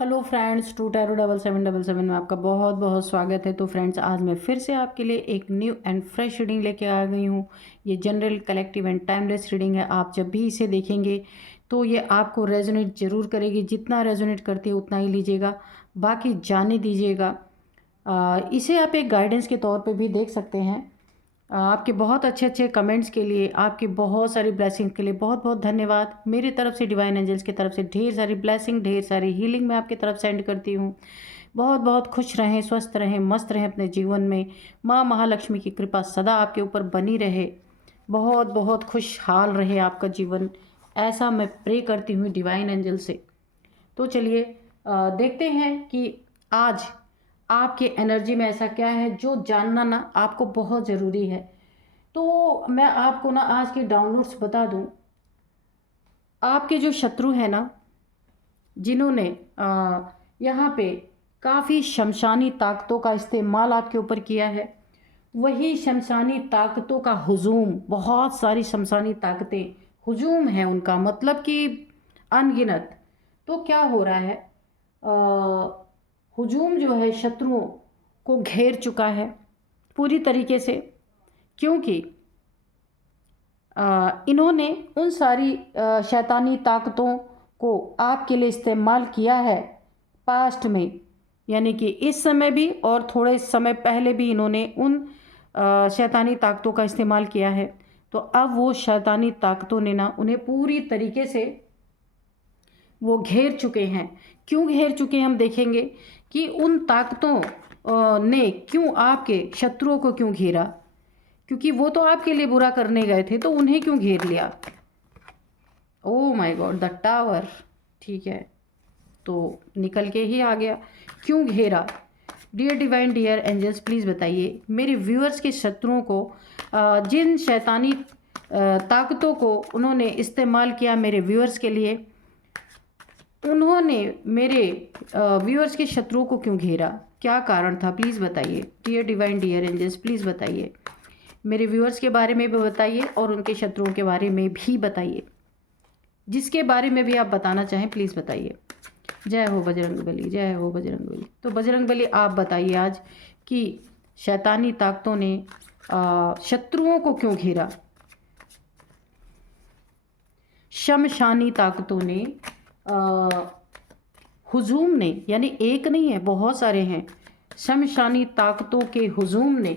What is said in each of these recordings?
Hello friends, to tarot 7777 में आपका बहुत बहुत स्वागत है। तो फ्रेंड्स, आज मैं फिर से आपके लिए एक न्यू एंड फ्रेश रीडिंग लेके आ गई हूँ। ये general, collective and timeless reading है। आप जब भी इसे देखेंगे तो ये आपको रेजोनेट ज़रूर करेगी। जितना रेजोनेट करती है उतना ही लीजिएगा, बाकी जाने दीजिएगा। इसे आप एक गाइडेंस के तौर पे भी देख सकते हैं। आपके बहुत अच्छे अच्छे कमेंट्स के लिए, आपकी बहुत सारी ब्लेसिंग के लिए बहुत बहुत धन्यवाद। मेरी तरफ से, डिवाइन एंजल्स की तरफ से ढेर सारी ब्लेसिंग, ढेर सारी हीलिंग मैं आपकी तरफ सेंड करती हूँ। बहुत बहुत खुश रहें, स्वस्थ रहें, मस्त रहें अपने जीवन में। माँ महालक्ष्मी की कृपा सदा आपके ऊपर बनी रहे। बहुत बहुत खुशहाल रहे आपका जीवन, ऐसा मैं प्रे करती हूँ डिवाइन एंजल से। तो चलिए देखते हैं कि आज आपके एनर्जी में ऐसा क्या है जो जानना ना आपको बहुत ज़रूरी है। तो मैं आपको ना आज के डाउनलोड्स बता दूं। आपके जो शत्रु हैं ना, जिन्होंने यहाँ पे काफ़ी शमशानी ताकतों का इस्तेमाल आपके ऊपर किया है, वही शमशानी ताकतों का हुजूम, बहुत सारी शमशानी ताकतें हुजूम है उनका, मतलब कि अनगिनत। तो क्या हो रहा है, हुजूम जो है शत्रुओं को घेर चुका है पूरी तरीके से। क्योंकि इन्होंने उन सारी शैतानी ताकतों को आपके लिए इस्तेमाल किया है पास्ट में, यानी कि इस समय भी और थोड़े समय पहले भी इन्होंने उन शैतानी ताकतों का इस्तेमाल किया है। तो अब वो शैतानी ताकतों ने ना उन्हें पूरी तरीके से वो घेर चुके हैं। क्यों घेर चुके हैं, हम देखेंगे कि उन ताकतों ने क्यों आपके शत्रुओं को क्यों घेरा। क्योंकि वो तो आपके लिए बुरा करने गए थे, तो उन्हें क्यों घेर लिया। ओ माय गॉड, द टावर। ठीक है, तो निकल के ही आ गया। क्यों घेरा। Dear divine, dear angels, please बताइए मेरे व्यूअर्स के शत्रुओं को, जिन शैतानी ताकतों को उन्होंने इस्तेमाल किया मेरे व्यूअर्स के लिए, उन्होंने मेरे व्यूअर्स के शत्रुओं को क्यों घेरा, क्या कारण था, प्लीज़ बताइए। Dear divine, dear angels, please बताइए। मेरे व्यूअर्स के बारे में भी बताइए और उनके शत्रुओं के बारे में भी बताइए। जिसके बारे में भी आप बताना चाहें प्लीज़ बताइए। जय हो बजरंगबली, जय हो बजरंगबली। तो बजरंगबली, आप बताइए आज कि शैतानी ताकतों ने शत्रुओं को क्यों घेरा। शमशानी ताकतों ने, हुजूम ने, यानी एक नहीं है बहुत सारे हैं, शमशानी ताकतों के हुजूम ने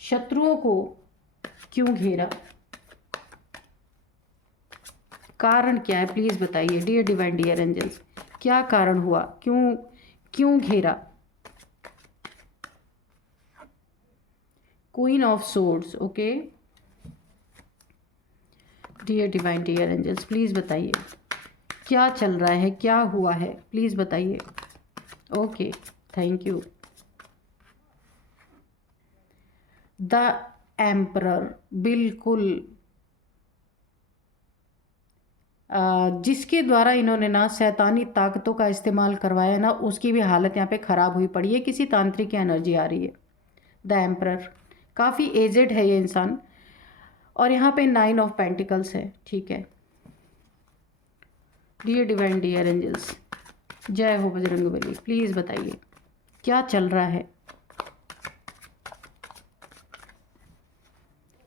शत्रुओं को क्यों घेरा। कारण क्या है, प्लीज़ बताइए डियर डिवाइन, डियर एंजल्स। क्या कारण हुआ, क्यों क्यों घेरा। Queen of swords, okay. Dear divine, dear angels, please बताइए क्या चल रहा है, क्या हुआ है, प्लीज़ बताइए। Okay, thank you. The emperor, बिल्कुल। जिसके द्वारा इन्होंने ना शैतानी ताकतों का इस्तेमाल करवाया ना, उसकी भी हालत यहाँ पे ख़राब हुई पड़ी है। किसी तांत्रिक की एनर्जी आ रही है। द एम्परर, काफ़ी एजेड है ये इंसान। और यहाँ पे 9 ऑफ पेंटिकल्स है, ठीक है। डियर डिवाइन, डियर एंजल्स, जय हो बजरंगबली, प्लीज़ बताइए क्या चल रहा है,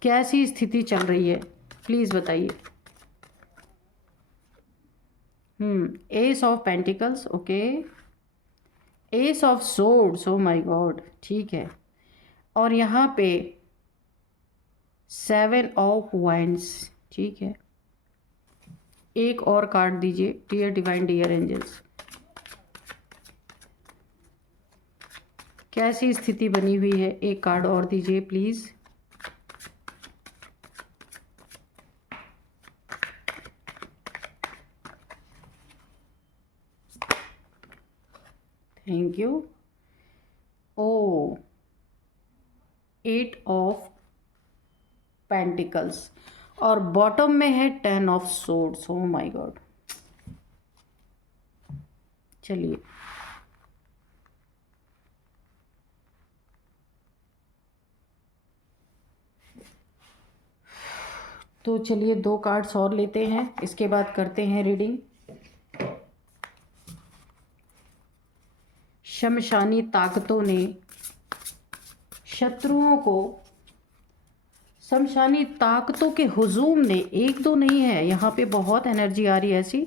कैसी स्थिति चल रही है, प्लीज़ बताइए। S of pentacles, okay. S of swords, oh my God, ठीक है। और यहाँ पे 7 ऑफ वाइंड्स, ठीक है। एक और कार्ड दीजिए डियर डिवाइन, डियर एंजल्स। कैसी स्थिति बनी हुई है, एक कार्ड और दीजिए please. Thank you. Oh, 8 of pentacles और बॉटम में है 10 of swords, oh my God. चलिए, तो चलिए 2 कार्ड्स और लेते हैं, इसके बाद करते हैं रीडिंग। शमशानी ताकतों ने शत्रुओं को, शमशानी ताकतों के हुजूम ने, एक दो नहीं है, यहाँ पे बहुत एनर्जी आ रही है ऐसी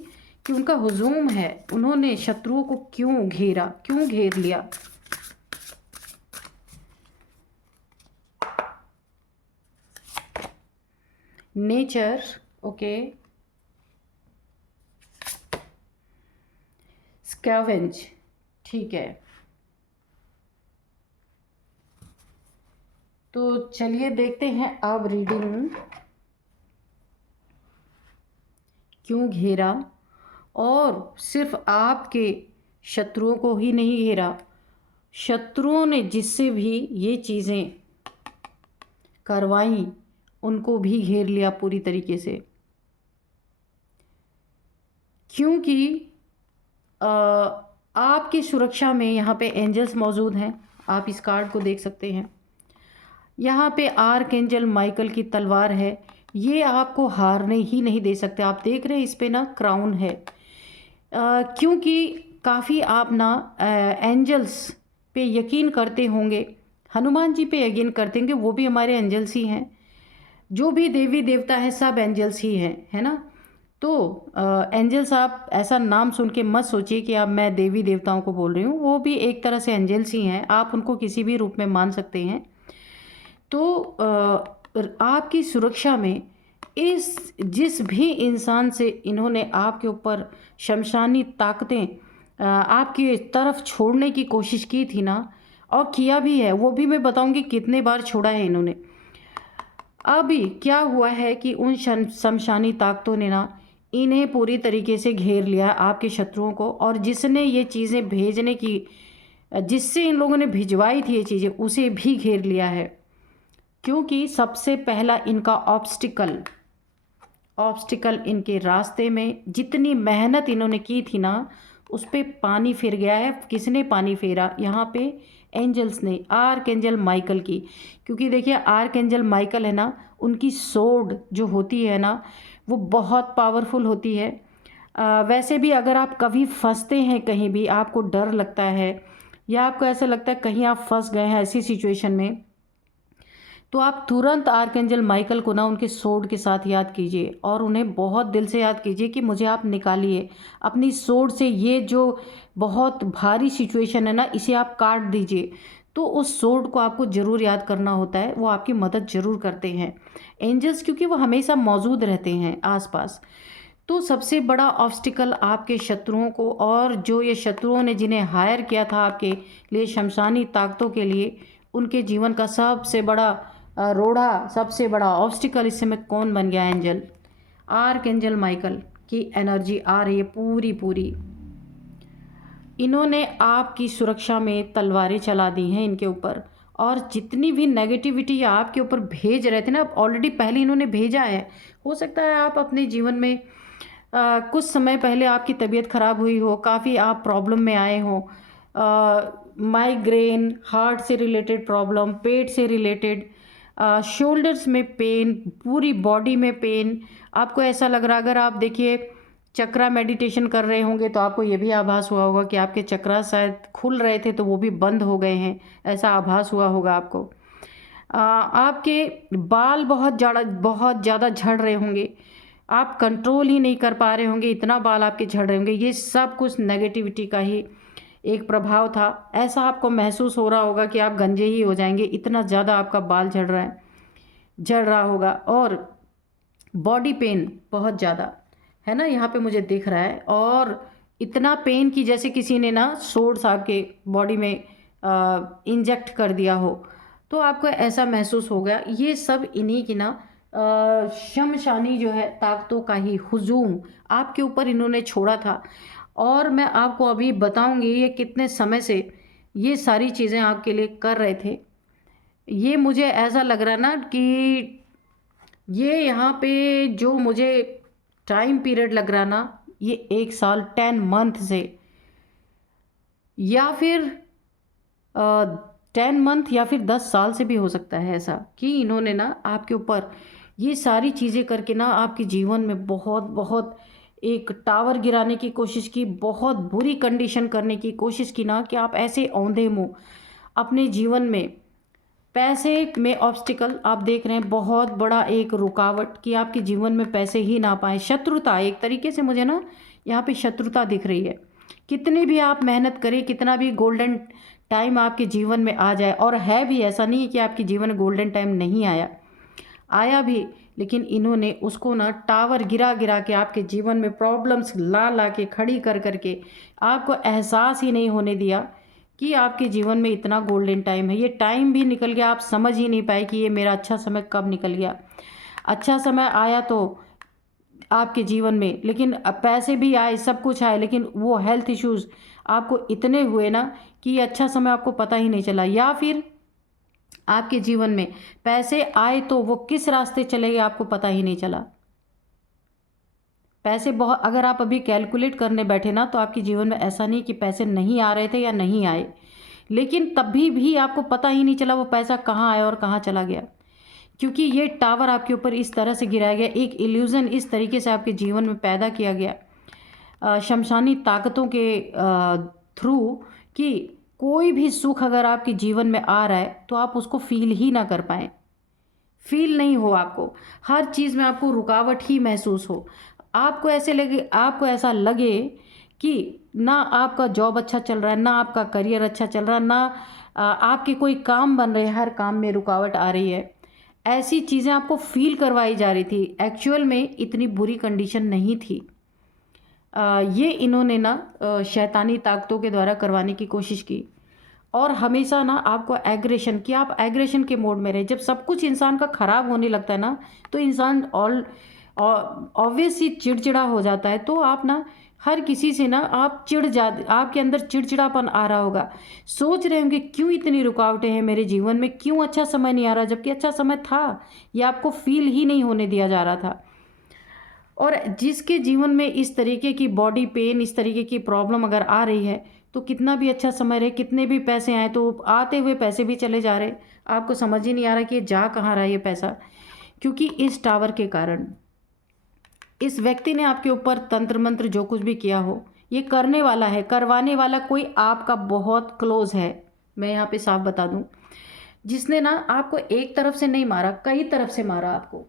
कि उनका हुजूम है। उन्होंने शत्रुओं को क्यों घेरा, क्यों घेर लिया? नेचर, ओके, स्कैवेंज, ठीक है। तो चलिए देखते हैं अब रीडिंग क्यों घेरा, और सिर्फ आपके शत्रुओं को ही नहीं घेरा, शत्रुओं ने जिससे भी ये चीज़ें करवाई उनको भी घेर लिया पूरी तरीके से। क्योंकि आपकी सुरक्षा में यहाँ पे एंजल्स मौजूद हैं। आप इस कार्ड को देख सकते हैं। यहाँ पे आर्कएंजल माइकल की तलवार है। ये आपको हारने ही नहीं दे सकते। आप देख रहे हैं इस पे ना क्राउन है, क्योंकि काफ़ी आप ना एंजल्स पे यकीन करते होंगे, हनुमान जी पे यकीन करते होंगे, वो भी हमारे एंजल्स ही हैं। जो भी देवी देवता है सब एंजल्स ही हैं, है ना। तो एंजल्स, आप ऐसा नाम सुन के मत सोचिए कि अब मैं देवी देवताओं को बोल रही हूँ, वो भी एक तरह से एंजल्स ही हैं। आप उनको किसी भी रूप में मान सकते हैं। तो आपकी सुरक्षा में जिस भी इंसान से इन्होंने आपके ऊपर शमशानी ताकतें आपकी तरफ छोड़ने की कोशिश की थी ना, और किया भी है, वो भी मैं बताऊंगी कितने बार छोड़ा है इन्होंने। अभी क्या हुआ है कि उन शमशानी ताकतों ने ना इन्हें पूरी तरीके से घेर लिया आपके शत्रुओं को, और जिसने ये चीज़ें भेजने की, जिससे इन लोगों ने भिजवाई थी ये चीज़ें, उसे भी घेर लिया है। क्योंकि सबसे पहला इनका ऑब्स्टिकल इनके रास्ते में, जितनी मेहनत इन्होंने की थी ना, उस पर पानी फिर गया है। किसने पानी फेरा? यहाँ पे एंजल्स ने, आर्कएंजल माइकल की। क्योंकि देखिए आर्कएंजल माइकल है ना, उनकी सोर्ड जो होती है ना, वो बहुत पावरफुल होती है। वैसे भी अगर आप कभी फंसते हैं कहीं भी, आपको डर लगता है या आपको ऐसा लगता है कहीं आप फंस गए हैं ऐसी सिचुएशन में, तो आप तुरंत आर्कएंजल माइकल को ना उनके सोर्ड के साथ याद कीजिए, और उन्हें बहुत दिल से याद कीजिए कि मुझे आप निकालिए अपनी सोर्ड से, ये जो बहुत भारी सिचुएशन है ना, इसे आप काट दीजिए। तो उस सोर्ड को आपको ज़रूर याद करना होता है, वो आपकी मदद ज़रूर करते हैं एंजल्स, क्योंकि वो हमेशा मौजूद रहते हैं आसपास। तो सबसे बड़ा ऑब्स्टिकल आपके शत्रुओं को, और जो ये शत्रुओं ने जिन्हें हायर किया था आपके लिए शमशानी ताकतों के लिए, उनके जीवन का सबसे बड़ा रोड़ा, सबसे बड़ा ऑब्स्टिकल इस समय कौन बन गया? एंजल, आर्कएंजल माइकल की एनर्जी आ रही है पूरी पूरी। इन्होंने आपकी सुरक्षा में तलवारें चला दी हैं इनके ऊपर, और जितनी भी नेगेटिविटी आपके ऊपर भेज रहे थे ना, ऑलरेडी पहले इन्होंने भेजा है। हो सकता है आप अपने जीवन में कुछ समय पहले आपकी तबीयत खराब हुई हो, काफ़ी आप प्रॉब्लम में आए हो, माइग्रेन, हार्ट से रिलेटेड प्रॉब्लम, पेट से रिलेटेड, शोल्डर्स में पेन, पूरी बॉडी में पेन। आपको ऐसा लग रहा, अगर आप देखिए चक्रा मेडिटेशन कर रहे होंगे तो आपको ये भी आभास हुआ होगा कि आपके चक्रा शायद खुल रहे थे तो वो भी बंद हो गए हैं, ऐसा आभास हुआ होगा आपको। आपके बाल बहुत ज़्यादा झड़ रहे होंगे, आप कंट्रोल ही नहीं कर पा रहे होंगे, इतना बाल आपके झड़ रहे होंगे। ये सब कुछ नेगेटिविटी का ही एक प्रभाव था। ऐसा आपको महसूस हो रहा होगा कि आप गंजे ही हो जाएंगे, इतना ज़्यादा आपका बाल झड़ रहा होगा। और बॉडी पेन बहुत ज़्यादा है ना, यहाँ पे मुझे दिख रहा है, और इतना पेन कि जैसे किसी ने ना सोर्स आपके बॉडी में इंजेक्ट कर दिया हो, तो आपको ऐसा महसूस हो गया। ये सब इन्हीं की ना शमशानी जो है ताकतों का ही हुजूम आपके ऊपर इन्होंने छोड़ा था। और मैं आपको अभी बताऊंगी ये कितने समय से ये सारी चीज़ें आपके लिए कर रहे थे। ये मुझे ऐसा लग रहा ना कि ये यहाँ पे जो मुझे टाइम पीरियड लग रहा ना, ये 1 साल 10 मंथ से, या फिर 10 मंथ या फिर 10 साल से भी हो सकता है ऐसा, कि इन्होंने ना आपके ऊपर ये सारी चीज़ें करके ना आपके जीवन में बहुत बहुत एक टावर गिराने की कोशिश की, बहुत बुरी कंडीशन करने की कोशिश की ना कि आप ऐसे औंधे मुँह अपने जीवन में पैसे में ऑब्स्टिकल आप देख रहे हैं, बहुत बड़ा एक रुकावट कि आपके जीवन में पैसे ही ना पाएँ। शत्रुता एक तरीके से मुझे ना यहाँ पे शत्रुता दिख रही है। कितनी भी आप मेहनत करें, कितना भी गोल्डन टाइम आपके जीवन में आ जाए, और है भी, ऐसा नहीं है कि आपके जीवन में गोल्डन टाइम नहीं आया, आया भी, लेकिन इन्होंने उसको ना टावर गिरा गिरा के आपके जीवन में प्रॉब्लम्स ला ला के खड़ी कर करके आपको एहसास ही नहीं होने दिया कि आपके जीवन में इतना गोल्डन टाइम है। ये टाइम भी निकल गया, आप समझ ही नहीं पाए कि ये मेरा अच्छा समय कब निकल गया। अच्छा समय आया तो आपके जीवन में, लेकिन पैसे भी आए, सब कुछ आए, लेकिन वो हेल्थ इश्यूज़ आपको इतने हुए ना कि ये अच्छा समय आपको पता ही नहीं चला। या फिर आपके जीवन में पैसे आए तो वो किस रास्ते चले गए आपको पता ही नहीं चला। पैसे बहुत, अगर आप अभी कैलकुलेट करने बैठे ना तो आपके जीवन में ऐसा नहीं कि पैसे नहीं आ रहे थे या नहीं आए, लेकिन तभी भी आपको पता ही नहीं चला वो पैसा कहाँ आया और कहाँ चला गया, क्योंकि ये टावर आपके ऊपर इस तरह से गिराया गया, एक इल्यूज़न इस तरीके से आपके जीवन में पैदा किया गया शमशानी ताकतों के थ्रू, कि कोई भी सुख अगर आपके जीवन में आ रहा है तो आप उसको फील ही ना कर पाएँ, फील नहीं हो आपको, हर चीज़ में आपको रुकावट ही महसूस हो, आपको ऐसे लगे, आपको ऐसा लगे कि ना आपका जॉब अच्छा चल रहा है, ना आपका करियर अच्छा चल रहा है, ना आपके कोई काम बन रहे हैं, हर काम में रुकावट आ रही है। ऐसी चीज़ें आपको फ़ील करवाई जा रही थी, एक्चुअल में इतनी बुरी कंडीशन नहीं थी। ये इन्होंने ना शैतानी ताकतों के द्वारा करवाने की कोशिश की, और हमेशा ना आपको एग्रेशन, कि आप एग्रेशन के मोड में रहे। जब सब कुछ इंसान का ख़राब होने लगता है ना तो इंसान ऑब्वियसली चिड़चिड़ा हो जाता है। तो आप ना हर किसी से ना आप चिढ़ जा, आपके अंदर चिड़चिड़ापन आ रहा होगा, सोच रहे होंगे क्यों इतनी रुकावटें हैं मेरे जीवन में, क्यों अच्छा समय नहीं आ रहा, जबकि अच्छा समय था, ये आपको फील ही नहीं होने दिया जा रहा था। और जिसके जीवन में इस तरीके की बॉडी पेन, इस तरीके की प्रॉब्लम अगर आ रही है, तो कितना भी अच्छा समय रहे, कितने भी पैसे आए, तो आते हुए पैसे भी चले जा रहे, आपको समझ ही नहीं आ रहा कि ये जा कहाँ रहा है ये पैसा, क्योंकि इस टावर के कारण इस व्यक्ति ने आपके ऊपर तंत्र मंत्र जो कुछ भी किया हो, ये करने वाला है, करवाने वाला कोई आपका बहुत क्लोज है, मैं यहाँ पे साफ बता दूँ, जिसने ना आपको एक तरफ से नहीं मारा, कई तरफ से मारा आपको,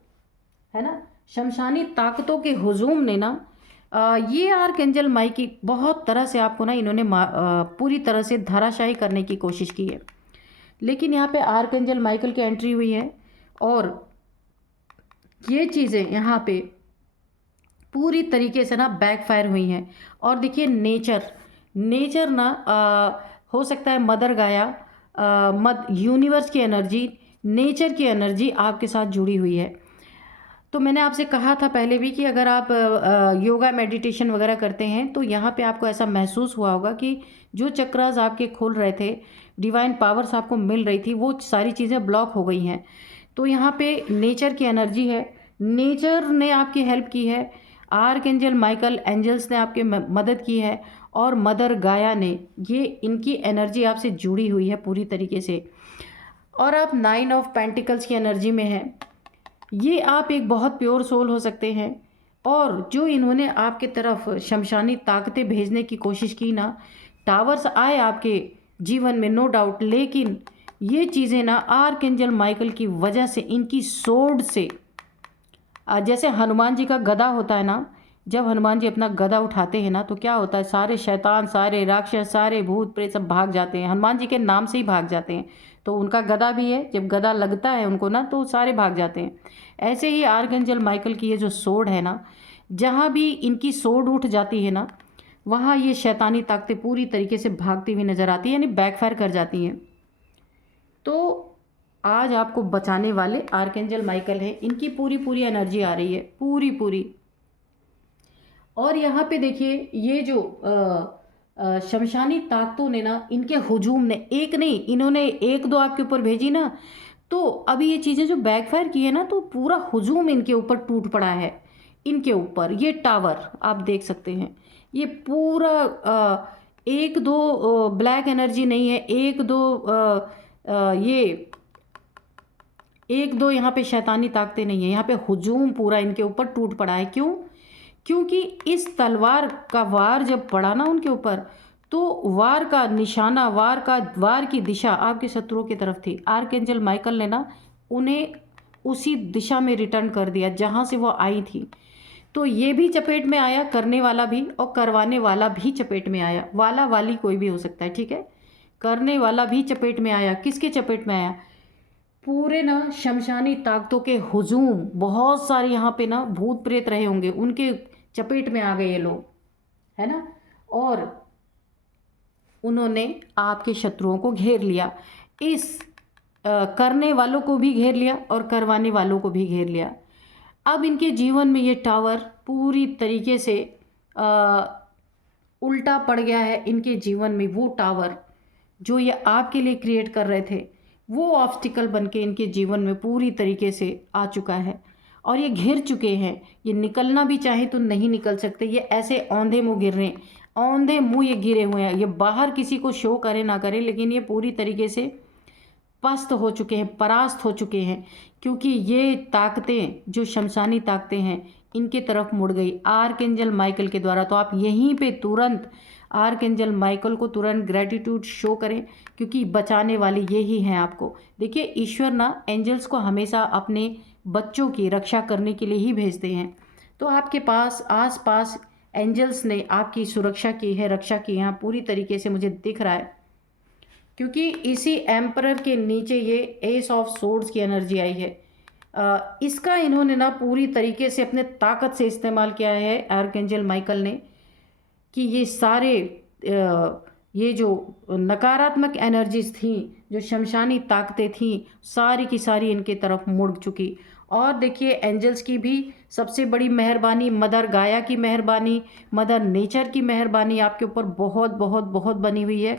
है ना। शमशानी ताकतों के हुजूम ने ना ये आर्कएंजल माइकी बहुत तरह से आपको ना इन्होंने पूरी तरह से धराशायी करने की कोशिश की है, लेकिन यहाँ पे आर्कएंजल माइकल की एंट्री हुई है, और ये चीज़ें यहाँ पे पूरी तरीके से ना बैकफायर हुई हैं। और देखिए नेचर ना हो सकता है मदर गाया, यूनिवर्स की एनर्जी, नेचर की एनर्जी आपके साथ जुड़ी हुई है। तो मैंने आपसे कहा था पहले भी कि अगर आप योगा मेडिटेशन वगैरह करते हैं तो यहाँ पे आपको ऐसा महसूस हुआ होगा कि जो चक्रास आपके खुल रहे थे, डिवाइन पावर्स आपको मिल रही थी, वो सारी चीज़ें ब्लॉक हो गई हैं। तो यहाँ पे नेचर की एनर्जी है, नेचर ने आपकी हेल्प की है, आर्कएंजल माइकल, एंजल्स ने आपकी मदद की है, और मदर गाया ने, ये इनकी एनर्जी आपसे जुड़ी हुई है पूरी तरीके से। और आप 9 ऑफ पेंटिकल्स की एनर्जी में हैं, ये आप एक बहुत प्योर सोल हो सकते हैं। और जो इन्होंने आपके तरफ शमशानी ताकतें भेजने की कोशिश की ना, टावर्स आए आपके जीवन में नो डाउट, लेकिन ये चीज़ें ना आर्कएंजल माइकल की वजह से, इनकी सोड से, जैसे हनुमान जी का गदा होता है ना, जब हनुमान जी अपना गदा उठाते हैं ना तो क्या होता है, सारे शैतान, सारे राक्षस, सारे भूत प्रेत सब भाग जाते हैं, हनुमान जी के नाम से ही भाग जाते हैं। तो उनका गदा भी है, जब गदा लगता है उनको ना तो सारे भाग जाते हैं। ऐसे ही आर्कएंजल माइकल की ये जो सोड है ना, जहाँ भी इनकी सोड उठ जाती है ना, वहाँ ये शैतानी ताकतें पूरी तरीके से भागती हुई नज़र आती है, यानी बैकफायर कर जाती हैं। तो आज आपको बचाने वाले आर्कएंजल माइकल हैं, इनकी पूरी एनर्जी आ रही है, पूरी। और यहाँ पे देखिए ये जो शमशानी ताकतों ने ना, इनके हुजूम ने, एक नहीं, इन्होंने 1-2 आपके ऊपर भेजी ना, तो अभी ये चीज़ें जो बैकफायर की है ना, तो पूरा हुजूम इनके ऊपर टूट पड़ा है, इनके ऊपर ये टावर आप देख सकते हैं, ये पूरा 1-2 ब्लैक एनर्जी नहीं है, 1-2 ये 1-2 यहाँ पे शैतानी ताकतें नहीं है, यहाँ पे हुजूम पूरा इनके ऊपर टूट पड़ा है। क्यों? क्योंकि इस तलवार का वार जब पड़ा ना उनके ऊपर, तो वार का निशाना, वार की दिशा आपके शत्रुओं की तरफ थी। आर्कएंजल माइकल ने ना उन्हें उसी दिशा में रिटर्न कर दिया जहाँ से वो आई थी। तो ये भी चपेट में आया, करने वाला भी और करवाने वाला भी चपेट में आया। वाला वाली कोई भी हो सकता है, ठीक है। करने वाला भी चपेट में आया। किसके चपेट में आया? पूरे ना शमशानी ताकतों के हुजूम, बहुत सारे यहाँ पे ना भूत प्रेत रहे होंगे, उनके चपेट में आ गए ये लोग, है ना। और उन्होंने आपके शत्रुओं को घेर लिया। इस करने वालों को भी घेर लिया और करवाने वालों को भी घेर लिया। अब इनके जीवन में ये टावर पूरी तरीके से उल्टा पड़ गया है। इनके जीवन में वो टावर जो ये आपके लिए क्रिएट कर रहे थे, वो ऑब्स्टिकल बन के इनके जीवन में पूरी तरीके से आ चुका है और ये घिर चुके हैं। ये निकलना भी चाहे तो नहीं निकल सकते। ये ऐसे औंधे मुँह गिर रहे हैं, औंधे मुँह ये गिरे हुए हैं। ये बाहर किसी को शो करे ना करे, लेकिन ये पूरी तरीके से पस्त हो चुके हैं, परास्त हो चुके हैं, क्योंकि ये ताकतें जो शमशानी ताकतें हैं इनके तरफ मुड़ गई आर्कएंजल माइकल के द्वारा। तो आप यहीं पे तुरंत आर्कएंजल माइकल को तुरंत ग्रैटिट्यूड शो करें, क्योंकि बचाने वाले ये ही हैं आपको। देखिए, ईश्वर ना एंजल्स को हमेशा अपने बच्चों की रक्षा करने के लिए ही भेजते हैं। तो आपके पास आस पास एंजल्स ने आपकी सुरक्षा की है, रक्षा की है, पूरी तरीके से मुझे दिख रहा है। क्योंकि इसी एम्परर के नीचे ये एस ऑफ सोर्ड्स की एनर्जी आई है। इसका इन्होंने ना पूरी तरीके से अपने ताकत से इस्तेमाल किया है आर्कएंजल माइकल ने, कि ये सारे ये जो नकारात्मक एनर्जीज थी, जो शमशानी ताकतें थी, सारी की सारी इनके तरफ मुड़ चुकी। और देखिए, एंजल्स की भी सबसे बड़ी मेहरबानी, मदर गाया की मेहरबानी, मदर नेचर की मेहरबानी आपके ऊपर बहुत बहुत बहुत बनी हुई है।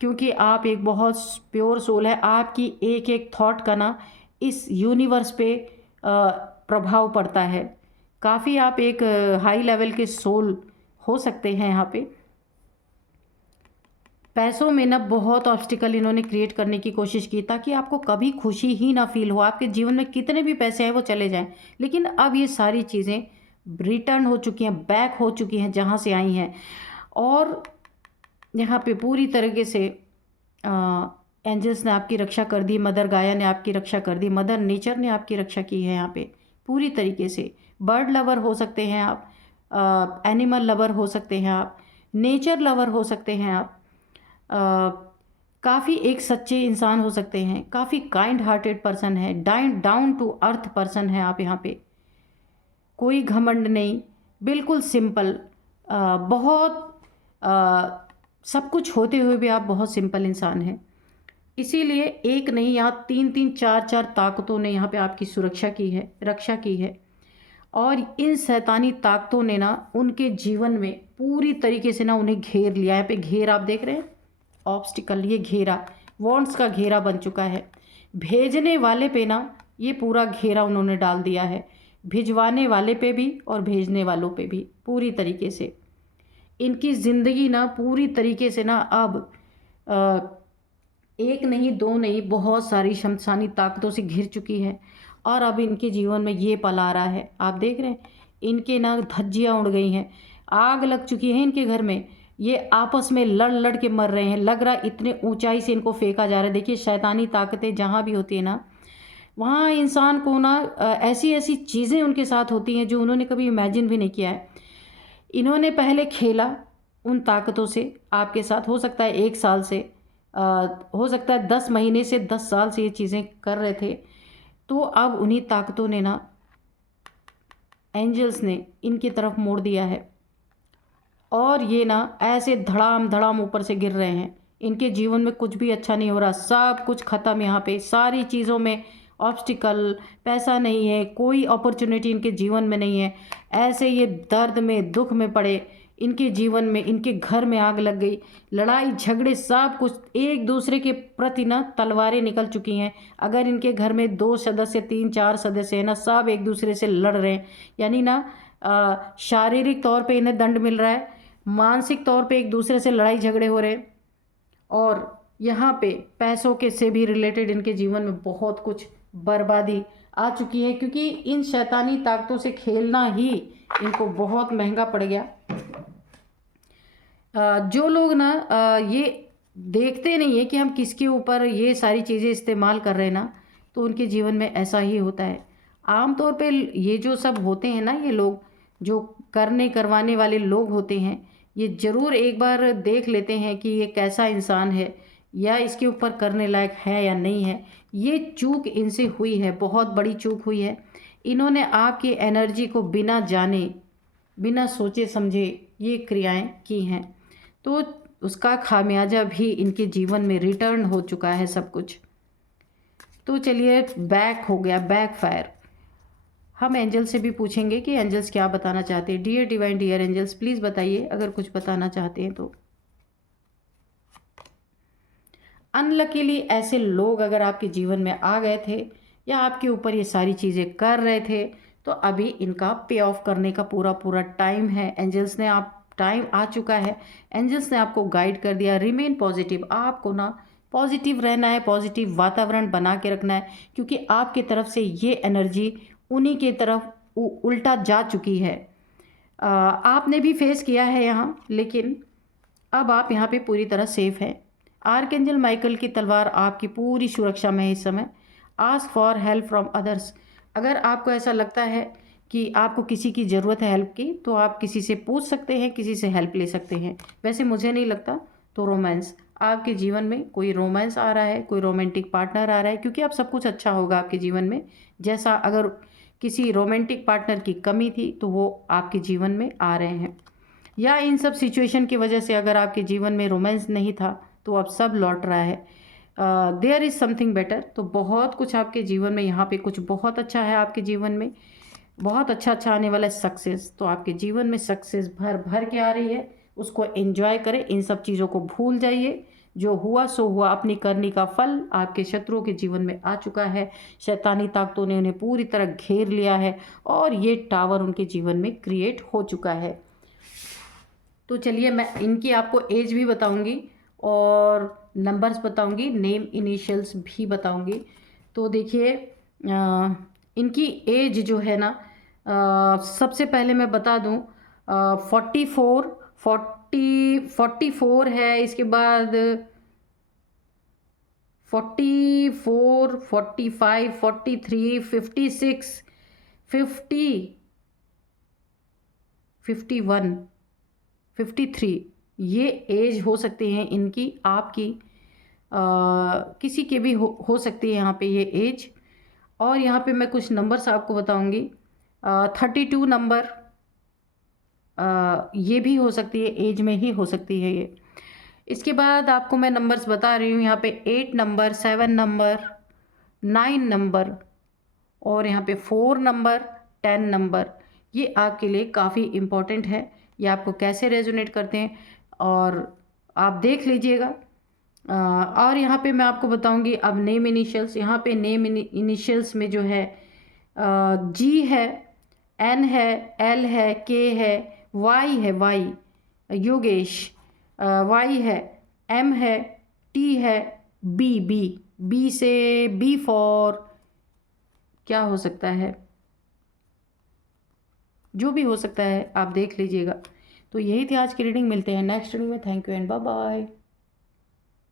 क्योंकि आप एक बहुत प्योर सोल है। आपकी एक एक थॉट का ना इस यूनिवर्स पे प्रभाव पड़ता है। काफ़ी आप एक हाई लेवल के सोल हो सकते हैं। यहाँ पे पैसों में ना बहुत ऑब्स्टिकल इन्होंने क्रिएट करने की कोशिश की, ताकि आपको कभी खुशी ही ना फील हो। आपके जीवन में कितने भी पैसे हैं वो चले जाएं, लेकिन अब ये सारी चीज़ें रिटर्न हो चुकी हैं, बैक हो चुकी हैं जहाँ से आई हैं। और यहाँ पे पूरी तरीके से एंजल्स ने आपकी रक्षा कर दी, मदर गाया ने आपकी रक्षा कर दी, मदर नेचर ने आपकी रक्षा की है। यहाँ पे पूरी तरीके से बर्ड लवर हो सकते हैं आप, एनिमल लवर हो सकते हैं आप, नेचर लवर हो सकते हैं आप, काफ़ी एक सच्चे इंसान हो सकते हैं, काफ़ी काइंड हार्टेड पर्सन है, डाउन टू अर्थ पर्सन है आप। यहाँ पे कोई घमंड नहीं, बिल्कुल सिंपल, बहुत सब कुछ होते हुए भी आप बहुत सिंपल इंसान हैं। इसीलिए एक नहीं, यहाँ तीन तीन चार चार ताकतों ने यहाँ पे आपकी सुरक्षा की है, रक्षा की है। और इन शैतानी ताकतों ने ना उनके जीवन में पूरी तरीके से ना उन्हें घेर लिया है। यहाँ पे घेर आप देख रहे हैं, ऑब्स्टिकल, ये घेरा वॉन्ट्स का घेरा बन चुका है। भेजने वाले पे ना ये पूरा घेरा उन्होंने डाल दिया है, भिजवाने वाले पे भी और भेजने वालों पे भी पूरी तरीके से। इनकी ज़िंदगी ना पूरी तरीके से ना अब एक नहीं, दो नहीं, बहुत सारी शमशानी ताकतों से घिर चुकी है। और अब इनके जीवन में ये पल आ रहा है, आप देख रहे हैं, इनके ना धज्जियाँ उड़ गई हैं, आग लग चुकी है इनके घर में। ये आपस में लड़ लड़ के मर रहे हैं, लग रहा इतने ऊंचाई से इनको फेंका जा रहा है। देखिए, शैतानी ताकतें जहाँ भी होती है ना, वहाँ इंसान को ना ऐसी ऐसी चीज़ें उनके साथ होती हैं जो उन्होंने कभी इमेजिन भी नहीं किया है। इन्होंने पहले खेला उन ताकतों से आपके साथ, हो सकता है 1 साल से, हो सकता है 10 महीने से, 10 साल से ये चीज़ें कर रहे थे। तो अब उन्हीं ताकतों ने ना, एंजल्स ने इनकी तरफ मोड़ दिया है और ये ना ऐसे धड़ाम धड़ाम ऊपर से गिर रहे हैं। इनके जीवन में कुछ भी अच्छा नहीं हो रहा, सब कुछ ख़त्म। यहाँ पे सारी चीज़ों में ऑब्स्टिकल, पैसा नहीं है, कोई अपॉर्चुनिटी इनके जीवन में नहीं है। ऐसे ये दर्द में, दुख में पड़े, इनके जीवन में, इनके घर में आग लग गई, लड़ाई झगड़े सब कुछ, एक दूसरे के प्रति ना तलवारें निकल चुकी हैं। अगर इनके घर में 2 सदस्य, 3-4 सदस्य हैं ना, सब एक दूसरे से लड़ रहे हैं। यानी ना शारीरिक तौर पे इन्हें दंड मिल रहा है, मानसिक तौर पे एक दूसरे से लड़ाई झगड़े हो रहे हैं। और यहाँ पे पैसों के से भी रिलेटेड इनके जीवन में बहुत कुछ बर्बादी आ चुकी है, क्योंकि इन शैतानी ताकतों से खेलना ही इनको बहुत महंगा पड़ गया। जो लोग ना ये देखते नहीं है कि हम किसके ऊपर ये सारी चीज़ें इस्तेमाल कर रहे हैं ना, तो उनके जीवन में ऐसा ही होता है। आम तौर पे ये जो सब होते हैं ना, ये लोग जो करने करवाने वाले लोग होते हैं, ये ज़रूर एक बार देख लेते हैं कि ये कैसा इंसान है या इसके ऊपर करने लायक है या नहीं है। ये चूक इनसे हुई है, बहुत बड़ी चूक हुई है। इन्होंने आपकी एनर्जी को बिना जाने, बिना सोचे समझे ये क्रियाएं की हैं, तो उसका खामियाजा भी इनके जीवन में रिटर्न हो चुका है सब कुछ। तो चलिए, बैक हो गया, बैक फायर। हम एंजल से भी पूछेंगे कि एंजल्स क्या बताना चाहते हैं। Dear divine, dear angels, please बताइए अगर कुछ बताना चाहते हैं तो। अनलकीली ऐसे लोग अगर आपके जीवन में आ गए थे या आपके ऊपर ये सारी चीज़ें कर रहे थे, तो अभी इनका पे ऑफ करने का पूरा पूरा टाइम है। एंजल्स ने टाइम आ चुका है। एंजल्स ने आपको गाइड कर दिया। Remain positive. आपको ना पॉजिटिव रहना है, पॉजिटिव वातावरण बना के रखना है, क्योंकि आपकी तरफ से ये एनर्जी उन्हीं की तरफ उल्टा जा चुकी है। आपने भी फेस किया है यहाँ, लेकिन अब आप यहाँ पे पूरी तरह सेफ हैं। आर्कएंजल माइकल की तलवार आपकी पूरी सुरक्षा में है इस समय। Ask for help from others. अगर आपको ऐसा लगता है कि आपको किसी की ज़रूरत है हेल्प की, तो आप किसी से पूछ सकते हैं, किसी से हेल्प ले सकते हैं। वैसे मुझे नहीं लगता तो रोमांस, आपके जीवन में कोई रोमांस आ रहा है, कोई रोमांटिक पार्टनर आ रहा है, क्योंकि अब सब कुछ अच्छा होगा आपके जीवन में। जैसा अगर किसी रोमांटिक पार्टनर की कमी थी, तो वो आपके जीवन में आ रहे हैं। या इन सब सिचुएशन की वजह से अगर आपके जीवन में रोमांस नहीं था, तो अब सब लौट रहा है। There is something better. तो बहुत कुछ आपके जीवन में, यहाँ पे कुछ बहुत अच्छा है आपके जीवन में, बहुत अच्छा अच्छा आने वाला है सक्सेस। तो आपके जीवन में सक्सेस भर भर के आ रही है, उसको एंजॉय करें, इन सब चीज़ों को भूल जाइए। जो हुआ सो हुआ, अपनी करनी का फल आपके शत्रुओं के जीवन में आ चुका है। शैतानी ताकतों ने उन्हें पूरी तरह घेर लिया है और ये टावर उनके जीवन में क्रिएट हो चुका है। तो चलिए, मैं इनकी आपको एज भी बताऊंगी और नंबर्स बताऊंगी, नेम इनिशियल्स भी बताऊंगी। तो देखिए, इनकी एज जो है ना, सबसे पहले मैं बता दूं, 44 है। इसके बाद 44, 45, 43, 56, 50, 51, 53, ये एज हो सकती हैं इनकी, आपकी, किसी के भी हो सकती है यहाँ पे ये एज। और यहाँ पे मैं कुछ नंबर्स आपको बताऊंगी। 32 नंबर, ये भी हो सकती है, एज में ही हो सकती है ये। इसके बाद आपको मैं नंबर्स बता रही हूँ। यहाँ पे 8 नंबर, 7 नंबर, 9 नंबर और यहाँ पे 4 नंबर, 10 नंबर, ये आपके लिए काफ़ी इम्पोर्टेंट है। ये आपको कैसे रेजोनेट करते हैं और आप देख लीजिएगा। और यहाँ पे मैं आपको बताऊंगी अब नेम इनिशियल्स। यहाँ पे नेम इनिशियल्स में जो है, जी है, एन है, एल है, के है, वाई है, वाई योगेश, वाई है, एम है, टी है, बी, बी से बी फॉर क्या हो सकता है, जो भी हो सकता है आप देख लीजिएगा। तो यही थी आज की रीडिंग। मिलते हैं नेक्स्ट रीडिंग में। Thank you and bye bye.